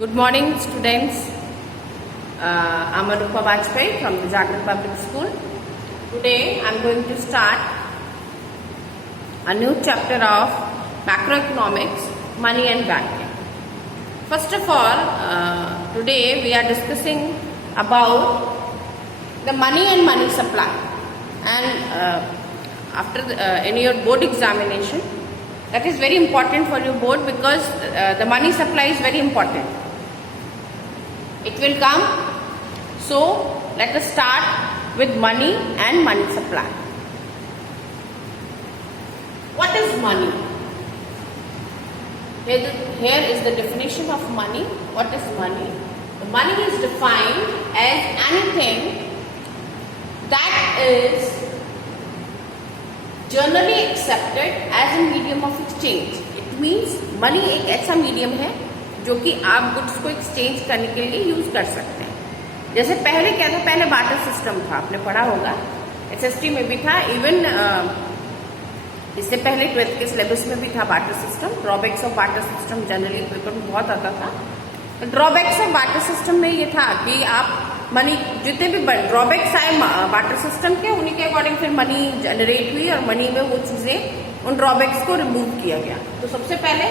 Good morning, students. I'm Anupa Bajpai from the Jharkhand Public School. Today, I'm going to start a new chapter of macroeconomics, money and banking. First of all, today we are discussing about the money and money supply. And in your board examination, that is very important for your board because the money supply is very important. It will come. So let us start with money and money supply. What is money? Here is the definition of money. What is money? The money is defined as anything that is generally accepted as a medium of exchange. It means money एक ऐसा medium है जो कि आप goods को exchange करने के लिए यूज कर सकते हैं. जैसे पहले क्या था, पहले बार्टर सिस्टम था, आपने पढ़ा होगा, एसएसटी में भी था, इवन इससे पहले 12th के सिलेबस में भी था barter system. Drawbacks of barter system generally paper में बहुत आता था. ड्रॉबैक्स ऑफ बार्टर सिस्टम में ये था कि आप मनी जितने भी ड्रॉबैक्स आए बार्टर सिस्टम के, उन्हीं के अकॉर्डिंग फिर मनी जनरेट हुई और मनी में वो चीजें उन ड्रॉबैक्स को रिमूव किया गया. तो सबसे पहले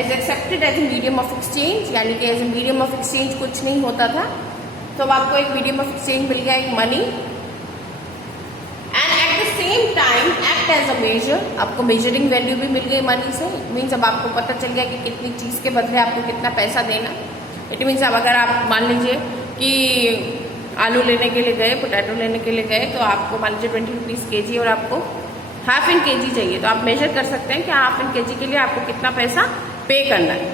as accepted as a medium of exchange, यानी कि as a medium of exchange कुछ नहीं होता था, तो अब आपको एक मीडियम ऑफ एक्सचेंज मिल गया, एक money. And at the same time act as a measure, आपको मेजरिंग वैल्यू भी मिल गई मनी से. इट मीन्स अब आपको पता चल गया कि कितनी चीज के बदले आपको कितना पैसा देना. इट मीन्स अब अगर आप मान लीजिए कि आलू लेने के लिए गए, पोटैटो लेने के लिए गए, तो आपको मान लीजिए 20 रुपीज केजी और आपको हाफ इन केजी चाहिए, तो आप मेजर कर सकते हैं कि हाफ इन केजी के लिए आपको कितना पैसा पे करना है.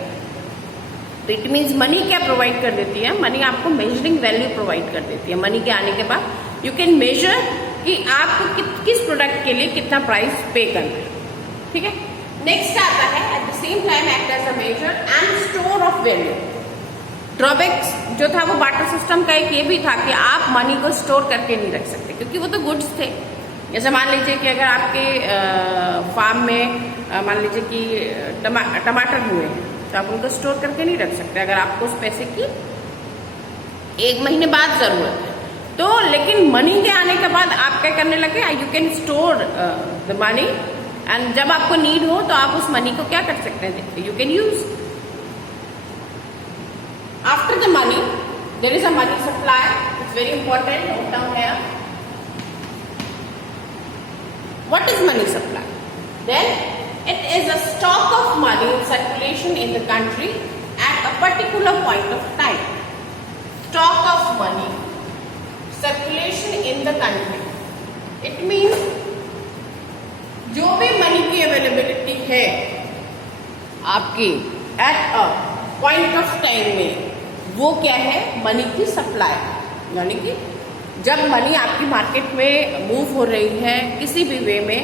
तो इट मीन्स मनी क्या प्रोवाइड कर देती है? मनी आपको मेजरिंग वैल्यू प्रोवाइड कर देती है. मनी के आने के बाद यू कैन मेजर कि आपको किस प्रोडक्ट के लिए कितना प्राइस पे करना है. ठीक है. नेक्स्ट आता है at the same time act as a measure and store of value. Drawbacks जो था वो बार्टर सिस्टम का एक ये भी था कि आप मनी को स्टोर करके नहीं रख सकते, क्योंकि वो तो गुड्स थे. जैसे मान लीजिए कि अगर आपके फार्म में मान लीजिए कि टमाटर हुए, तो आप उनको स्टोर करके नहीं रख सकते अगर आपको उस पैसे की 1 महीने बाद जरूरत है. तो लेकिन मनी के आने के बाद आप क्या करने लगे, you can store the money, and जब आपको नीड हो तो आप उस मनी को क्या कर सकते हैं, you can use. After the money, there is a money supply. It's very important. Note down here. What is money supply? Then it is a stock of money in circulation in the country at a particular point of time. Stock of money, circulation in the country. It means जो भी money की availability है आपकी at a point of time में, वो क्या है, money की सप्लाई. यानी कि जब मनी आपकी मार्केट में मूव हो रही है किसी भी वे में,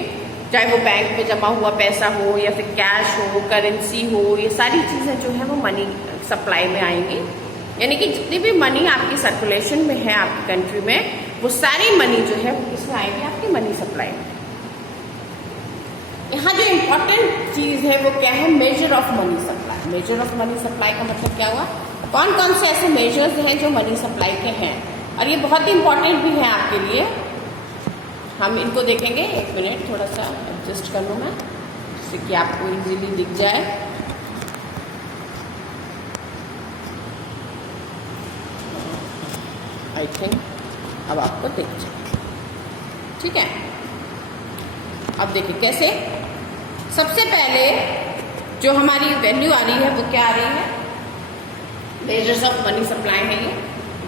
चाहे वो बैंक में जमा हुआ पैसा हो या फिर कैश हो, करेंसी हो, ये सारी चीजें जो है वो मनी सप्लाई में आएंगी. यानी कि जितनी भी मनी आपकी सर्कुलेशन में है आपकी कंट्री में, वो सारी मनी जो है वो किसमें आएंगी, आपकी मनी सप्लाई में. यहाँ जो इम्पोर्टेंट चीज है वो क्या है, measure of money supply. Measure of money supply का मतलब क्या हुआ, कौन कौन से ऐसे मेजर्स हैं जो मनी सप्लाई के हैं, और ये बहुत ही इंपॉर्टेंट भी है आपके लिए. हम इनको देखेंगे. 1 मिनट, थोड़ा सा एडजस्ट कर लूँ मैं, जिससे कि आपको इजीली दिख जाए. आई थिंक अब आपको दिख जाए. ठीक है. अब देखिए कैसे. सबसे पहले जो हमारी वैल्यू आ रही है वो क्या आ रही है, मेजर्स ऑफ मनी सप्लाई है. ये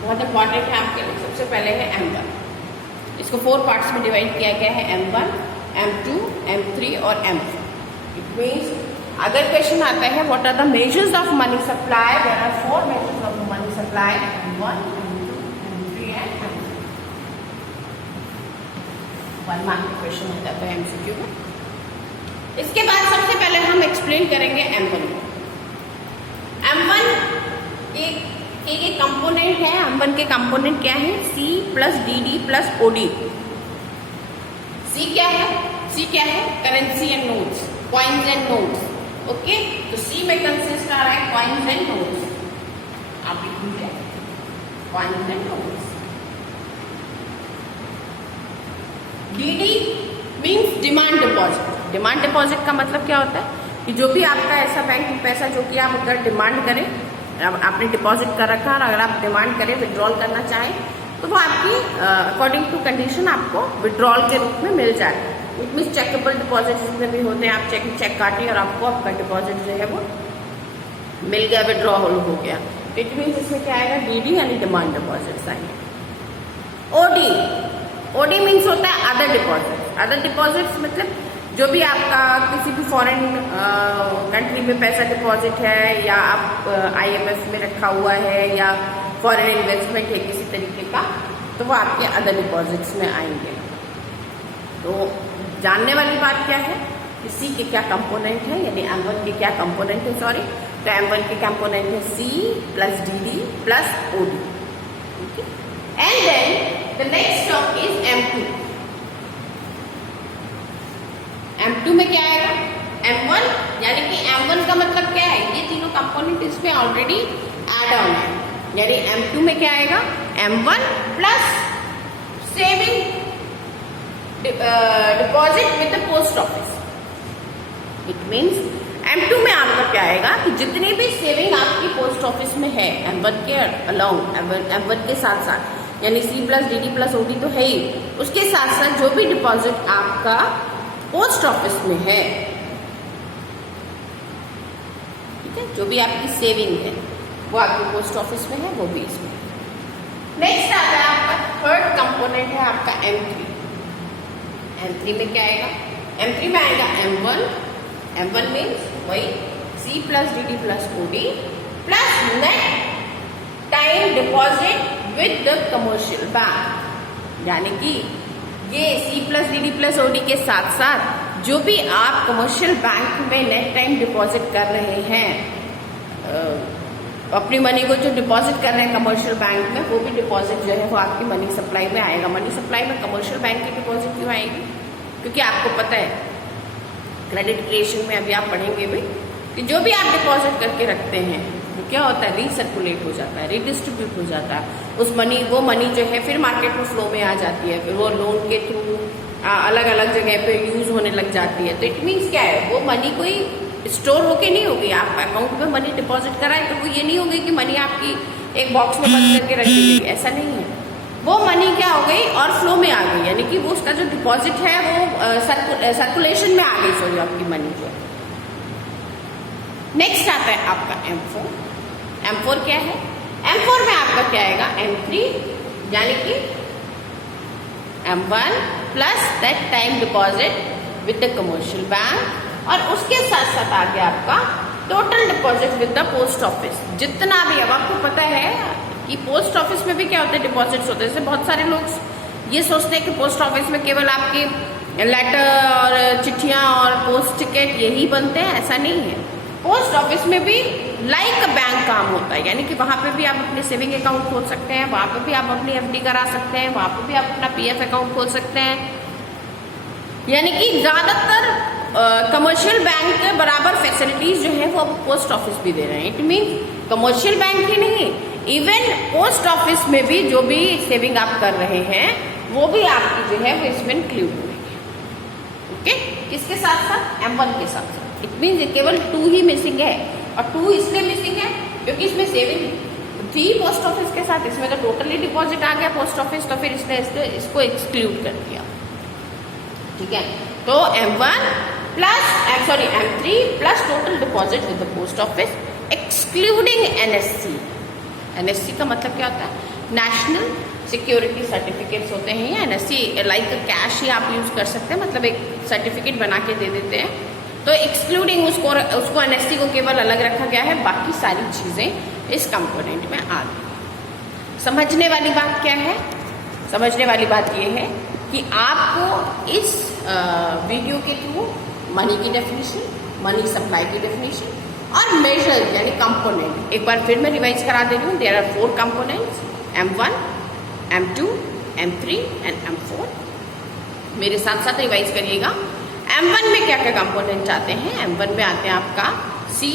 बहुत इंपॉर्टेंट है आपके लिए. सबसे पहले है M1. इसको 4 पार्ट्स में डिवाइड किया गया है, M1, M2, M3 और M4. इट मीन्स अगर क्वेश्चन आता है what are the measures of money supply, there are 4 measures of money supply, M1, M2, M3 and M4. 1 mark का क्वेश्चन हो जाता है MCQ में. इसके बाद सबसे पहले हम एक्सप्लेन करेंगे M1 को. M1 एक कंपोनेंट है. M1 के कंपोनेंट क्या है, C plus DD plus OD. C क्या है, C क्या है, currency and notes, coins and notes. Okay, तो C में कंसिस्ट आ रहा है कॉइन्स एंड नोट्स. लिख लीजिए coins and notes. DD means demand deposit. Demand deposit का मतलब क्या होता है कि जो भी आपका ऐसा बैंक में पैसा जो कि आप अगर डिमांड करें, अब आपने डिपॉजिट कर रखा और अगर आप डिमांड करें, विड्रॉल करना चाहें, तो वो आपकी अकॉर्डिंग टू कंडीशन आपको विड्रॉल के रूप में मिल जाए। इट मीन्स चेकेबल डिपॉजिट जितने भी होते हैं, आप चेक काटें और आपको आपका डिपॉजिट जो है वो मिल गया, विड्रॉल हो गया। इट मीन्स इसमें क्या आएगा, डीडी यानी डिमांड डिपॉजिट आएंगे। ओडी, ओडी मीन्स होता है अदर डिपॉजिट। अदर डिपॉजिट्स मतलब जो भी आपका किसी भी फॉरेन कंट्री में पैसा डिपॉजिट है, या आप IMF में रखा हुआ है, या फॉरेन इन्वेस्टमेंट है किसी तरीके का, तो वो आपके अदर डिपॉजिट्स में आएंगे। तो जानने वाली बात क्या है कि सी के क्या कंपोनेंट है, यानी M1 के क्या कंपोनेंट है, सॉरी, तो M1 के कंपोनेंट है C plus DD plus OD। And then the next term is M2। M2 में क्या आएगा, M1, यानी कि M1 का मतलब क्या है, ये तीनों कंपोनेंट इसमें ऑलरेडी एड ऑन है, यानी M2 में क्या आएगा, M1 plus saving deposit with the post office. It means M2 में आपका क्या आएगा कि जितनी भी सेविंग आपकी पोस्ट ऑफिस में है M1 के अलाउंग, M1 के साथ साथ, यानी C plus DD plus OD तो है ही, उसके साथ साथ जो भी डिपॉजिट आपका पोस्ट ऑफिस में है, ठीक है, जो भी आपकी सेविंग है वो आपके पोस्ट ऑफिस में है, वो भी इसमें। नेक्स्ट आता है आपका थर्ड कंपोनेंट है आपका M3। M3 में क्या आएगा, M3 में आएगा M1। M1 मीन्स वही C plus DD plus OD plus net time deposit with the commercial bank, यानी कि ये C plus DD plus OD के साथ साथ जो भी आप कमर्शियल बैंक में नेट टाइम डिपॉजिट कर रहे हैं, अपनी मनी को जो डिपॉजिट कर रहे हैं कमर्शियल बैंक में, वो भी डिपॉजिट जो है वो आपकी मनी सप्लाई में आएगा। मनी सप्लाई में कमर्शियल बैंक की डिपॉजिट क्यों आएगी, क्योंकि आपको पता है क्रेडिट क्रिएशन में अभी आप पढ़ेंगे भी कि जो भी आप डिपॉजिट करके रखते हैं वो क्या होता है, रीसर्कुलेट हो जाता है, रीडिस्ट्रीब्यूट हो जाता है। वो मनी जो है फिर मार्केट में फ्लो में आ जाती है, फिर वो लोन के थ्रू अलग अलग जगह पे यूज होने लग जाती है। तो इट मीन्स क्या है, वो मनी कोई स्टोर होके नहीं होगी, आप अकाउंट में मनी डिपॉजिट कराए तो वो ये नहीं होगी कि मनी आपकी एक बॉक्स में बंद करके रख दी गई, ऐसा नहीं है। वो मनी क्या हो गई और फ्लो में आ गई, यानी कि वो उसका जो डिपॉजिट है वो सर्कुलेशन में आ गई, सॉरी, आपकी मनी जो। नेक्स्ट आता है आपका M4। M4 क्या है, M4 में आपका क्या आएगा, M3, यानी कि M1 plus that time deposit with the commercial bank, और उसके साथ साथ आ गया आपका total deposit with the post office. जितना भी, अब आपको पता है कि पोस्ट ऑफिस में भी क्या होता है, डिपॉजिट्स होते हैं। जैसे बहुत सारे लोग ये सोचते हैं कि पोस्ट ऑफिस में केवल आपके लेटर और चिट्ठियां और पोस्ट टिकट यही बनते हैं, ऐसा नहीं है। पोस्ट ऑफिस में भी लाइक बैंक काम होता है, यानी कि वहां पे भी आप अपने सेविंग अकाउंट खोल सकते हैं, वहां पे भी आप अपनी FD करा सकते हैं, वहां पे भी आप अपना PF अकाउंट खोल सकते हैं। यानी कि ज्यादातर कमर्शियल बैंक के बराबर फैसिलिटीज जो है वो पोस्ट ऑफिस भी दे रहे हैं। इट मीन्स कमर्शियल बैंक ही नहीं, इवन पोस्ट ऑफिस में भी जो भी सेविंग आप कर रहे हैं वो भी आपकी जो है वो इसमें इंक्लूड होगी। ओके, किसके साथ साथ, M1 के साथ साथ। इट मीन्स केवल 2 ही मिसिंग है, और 2 इसलिए मिसिंग है क्योंकि इसमें सेविंग थी पोस्ट ऑफिस के साथ, इसमें तो टोटली डिपॉजिट आ गया पोस्ट ऑफिस, तो फिर इसने इसको एक्सक्लूड कर दिया। ठीक है, तो M1 plus M3 plus total deposit with the post office excluding NSC। NSC का मतलब क्या होता है, नेशनल सिक्योरिटी सर्टिफिकेट्स होते हैं, या NSC लाइक कैश ही आप यूज कर सकते हैं, मतलब एक सर्टिफिकेट बना के दे देते हैं। तो एक्सक्लूडिंग उसको NSC को केवल अलग रखा गया है, बाकी सारी चीजें इस कंपोनेंट में आ गई। समझने वाली बात क्या है, समझने वाली बात ये है कि आपको इस वीडियो के थ्रू मनी की डेफिनेशन, मनी सप्लाई की डेफिनेशन और मेजर यानी कंपोनेंट एक बार फिर मैं रिवाइज करा दे रही हूँ। There are 4 components, M1, M2, M3 and M4। मेरे साथ साथ रिवाइज करिएगा। M1 में क्या क्या कंपोनेंट आते हैं, M1 में आते हैं आपका C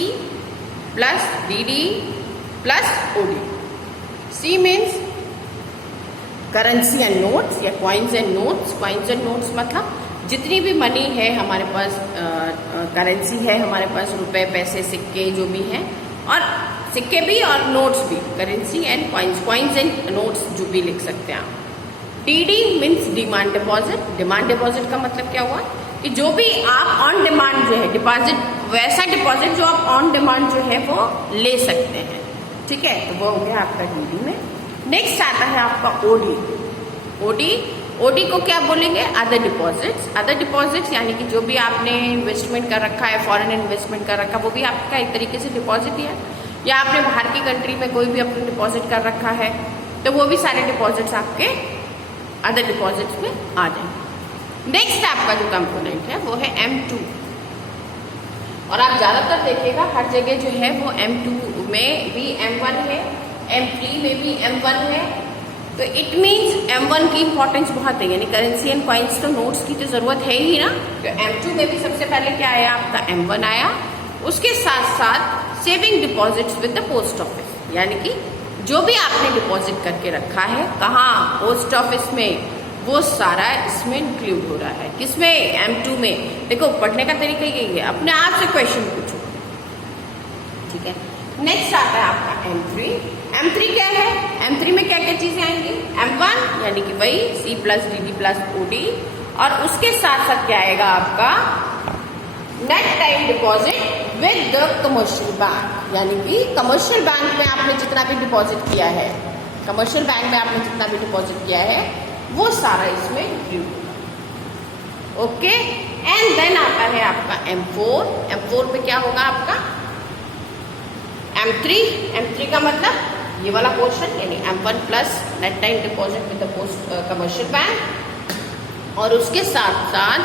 plus DD plus OD। C means currency and notes या coins and notes. Coins and notes मतलब जितनी भी मनी है हमारे पास, करेंसी है हमारे पास, रुपए, पैसे, सिक्के जो भी हैं, और सिक्के भी और नोट्स भी, currency and coins, coins and notes जो भी लिख सकते हैं आप। DD means demand deposit. Demand deposit का मतलब क्या हुआ कि जो भी आप ऑन डिमांड जो है डिपॉजिट, वैसा डिपॉजिट जो आप ऑन डिमांड जो है वो ले सकते हैं, ठीक है। तो वो हो गया आपका डीडी में। नेक्स्ट आता है आपका ओडी। ओडी, ओडी को क्या बोलेंगे? Other deposits. अदर डिपॉजिट्स यानी कि जो भी आपने इन्वेस्टमेंट कर रखा है, फॉरेन इन्वेस्टमेंट कर रखा है, वो भी आपका एक तरीके से डिपॉजिट ही है, या आपने बाहर की कंट्री में कोई भी अपने डिपॉजिट कर रखा है, तो वो भी सारे डिपॉजिट्स आपके अदर डिपॉजिट्स में आ जाएंगे। नेक्स्ट आपका जो कंपोनेंट है वो है M2, और आप ज्यादातर देखिएगा हर जगह जो है वो M2 में भी M1 है, M3 में भी M1 है। तो इट मीन्स M1 की इंपॉर्टेंस बहुत है, यानी करेंसी एंड कॉइन्स तो नोट्स की तो जरूरत है ही ना। तो M2 में भी सबसे पहले क्या आया आपका? M1 आया। उसके साथ साथ saving deposits with the post office, यानी कि जो भी आपने डिपॉजिट करके रखा है कहाँ? पोस्ट ऑफिस में, वो सारा इसमें इंक्लूड हो रहा है। किसमें? M2 में। देखो पढ़ने का तरीका यही है, अपने आप से क्वेश्चन पूछो, ठीक है। नेक्स्ट आता है आपका M3। M3 क्या है? M3 में क्या क्या चीजें आएंगी? M1 यानी कि वही C plus DD plus OD, और उसके साथ साथ क्या आएगा आपका? Net time deposit with the commercial bank, यानी कि कमर्शियल बैंक में आपने जितना भी डिपॉजिट किया है, कमर्शियल बैंक में आपने जितना भी डिपॉजिट किया है वो सारा इसमें इंक्लूड होगा। ओके, एंड देन आता है आपका M4। M4 पे क्या होगा आपका? M3 का मतलब ये वाला पोर्शन, यानी M1 plus net time deposit with the post commercial bank, और उसके साथ साथ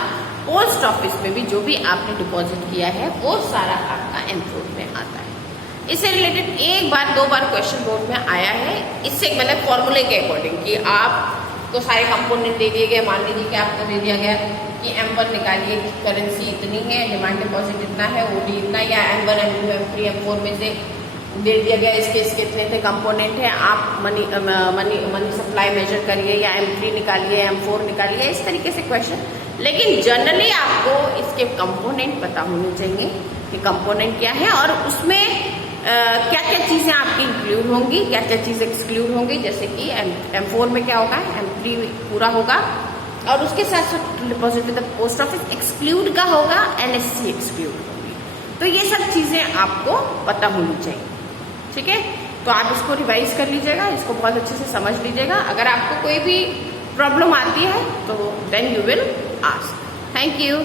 पोस्ट ऑफिस में भी जो भी आपने डिपॉजिट किया है वो सारा आपका M4 में आता है। इससे रिलेटेड एक बार दो बार क्वेश्चन बोर्ड में आया है, इससे मतलब फॉर्मूले के अकॉर्डिंग कि आपको सारे कंपोनेंट दे दिए गए। मान लीजिए कि आपको दे दिया गया कि M1 निकालिए, करेंसी इतनी है, डिमांड डिपॉजिट इतना है, OD इतना, या M1 M2 M3 M4 में से दे दिया गया इसके इतने थे कंपोनेंट है, आप मनी सप्लाई मेजर करिए, या M3 निकालिए, M4 निकालिए, इस तरीके से क्वेश्चन। लेकिन जनरली आपको इसके कंपोनेंट पता होने चाहिए कि कंपोनेंट क्या है, और उसमें क्या क्या चीजें आपकी इंक्लूड होंगी, क्या क्या चीजें एक्सक्लूड होंगी। जैसे कि M4 में क्या होगा? M3 पूरा होगा, और उसके साथ साथ deposit with the post office exclude का होगा, NSC एक्सक्लूड होगी। तो ये सब चीजें आपको पता होनी चाहिए, ठीक है। तो आप इसको रिवाइज कर लीजिएगा, इसको बहुत अच्छे से समझ लीजिएगा। अगर आपको कोई भी प्रॉब्लम आती है तो then you will ask. Thank you.